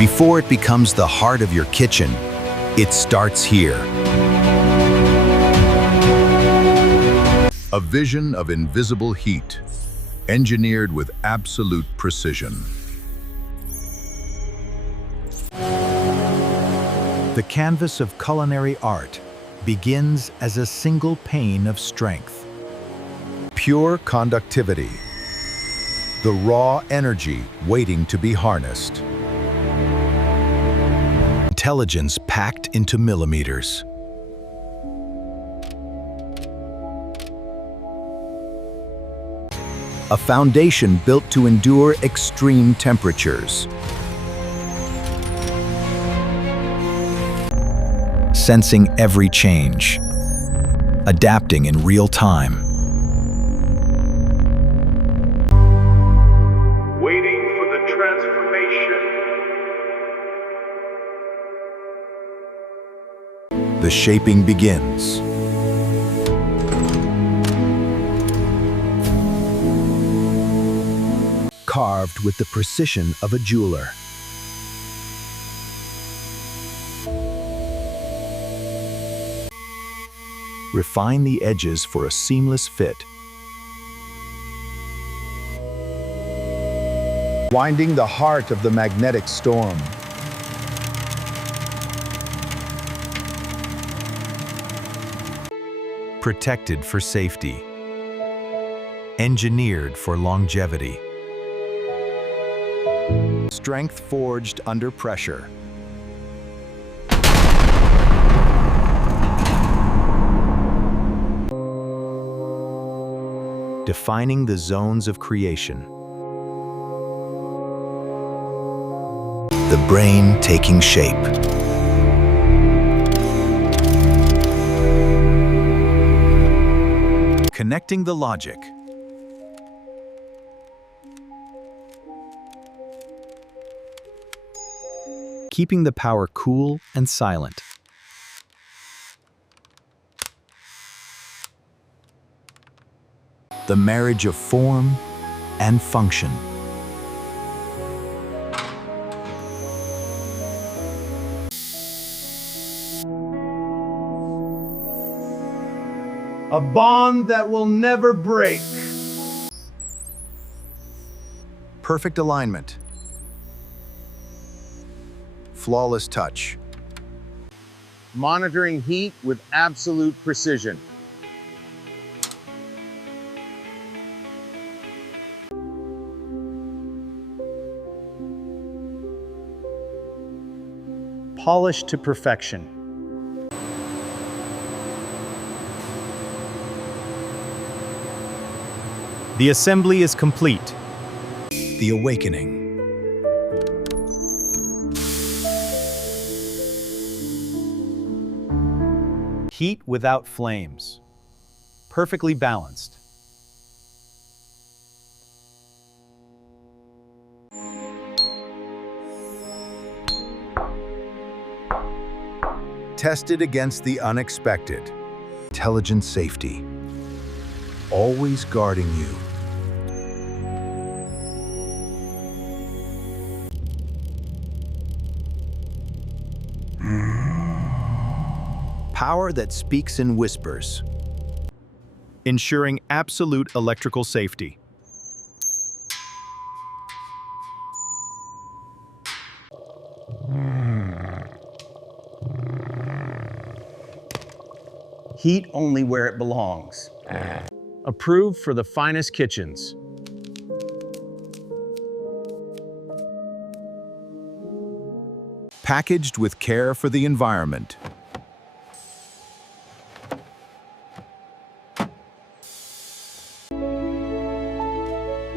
Before it becomes the heart of your kitchen, it starts here. A vision of invisible heat, engineered with absolute precision. The canvas of culinary art begins as a single pane of strength. Pure conductivity. The raw energy waiting to be harnessed. Intelligence packed into millimeters. A foundation built to endure extreme temperatures. Sensing every change. Adapting in real time. Waiting for the transformation. The shaping begins. Carved with the precision of a jeweler. Refine the edges for a seamless fit. Winding the heart of the magnetic storm. Protected for safety. Engineered for longevity. Strength forged under pressure. Defining the zones of creation. The brain taking shape. Connecting the logic. Keeping the power cool and silent. The marriage of form and function. A bond that will never break. Perfect alignment. Flawless touch. Monitoring heat with absolute precision. Polished to perfection. The assembly is complete. The awakening. Heat without flames. Perfectly balanced. Tested against the unexpected. Intelligent safety. Always guarding you. Power that speaks in whispers. Ensuring absolute electrical safety. Heat only where it belongs. Approved for the finest kitchens. Packaged with care for the environment.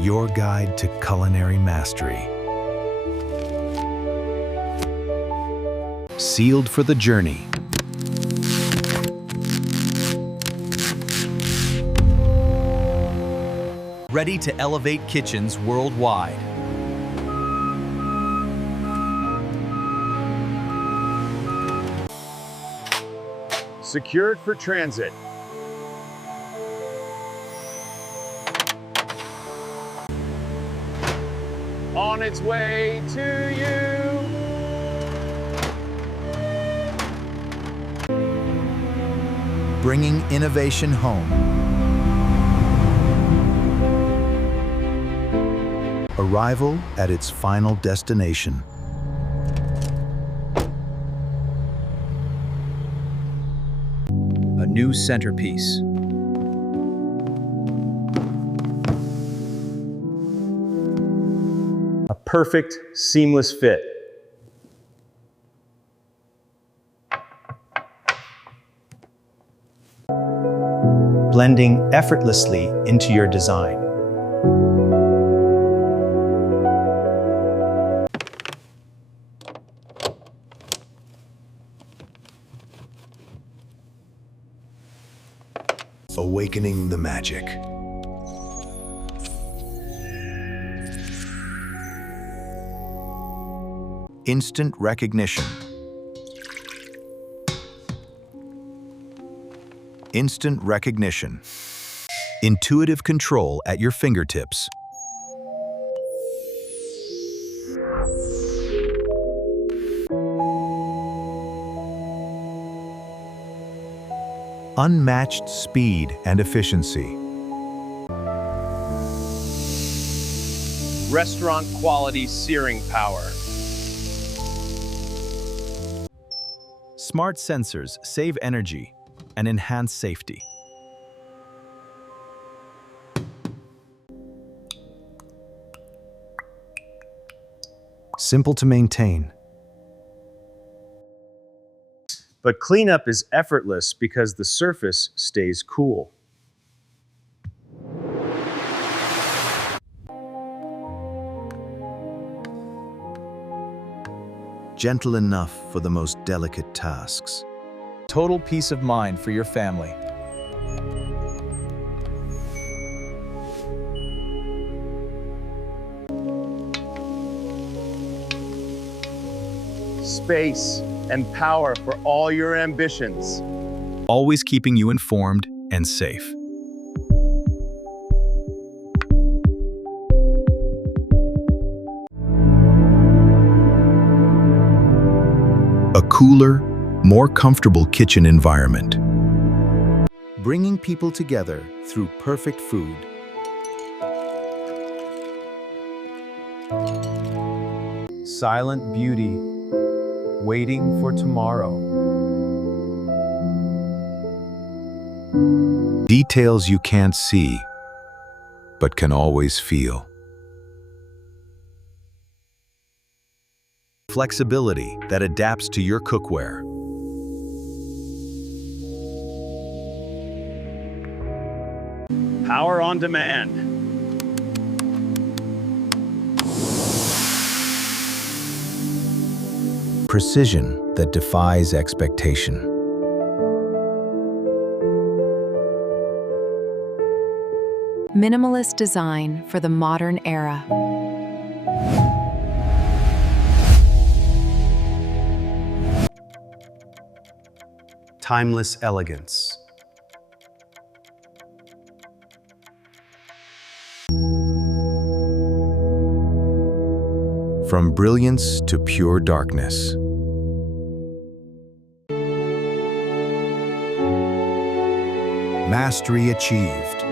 Your guide to culinary mastery. Sealed for the journey. Ready to elevate kitchens worldwide. Secured for transit. On its way to you. bringing innovation home. Arrival at its final destination. A new centerpiece. A perfect, seamless fit. Blending effortlessly into your design. Awakening the magic. Instant recognition. Instant recognition. Intuitive control at your fingertips. Unmatched speed and efficiency. Restaurant quality searing power. Smart sensors save energy and enhance safety. Simple to maintain. But cleanup is effortless because the surface stays cool. Gentle enough for the most delicate tasks. Total peace of mind for your family. Space and power for all your ambitions. Always keeping you informed and safe. A cooler, more comfortable kitchen environment. Bringing people together through perfect food. Silent beauty, waiting for tomorrow. Details you can't see, but can always feel. Flexibility that adapts to your cookware. Power on demand. Precision that defies expectation. Minimalist design for the modern era. Timeless elegance. From brilliance to pure darkness. Mastery achieved.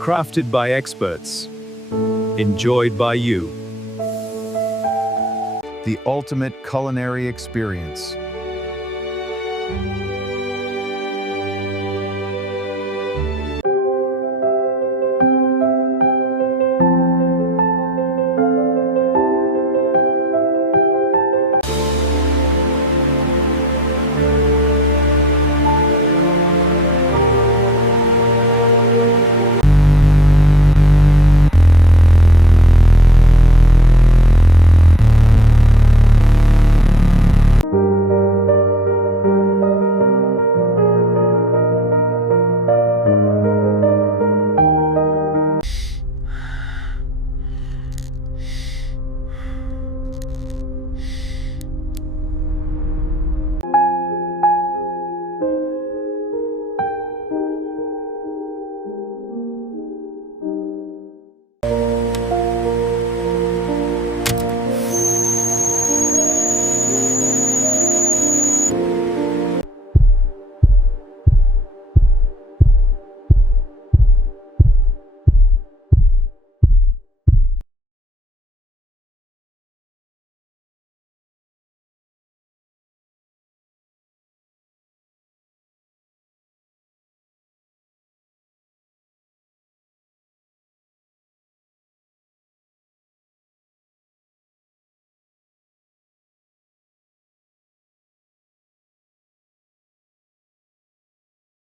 Crafted by experts. Enjoyed by you. The ultimate culinary experience.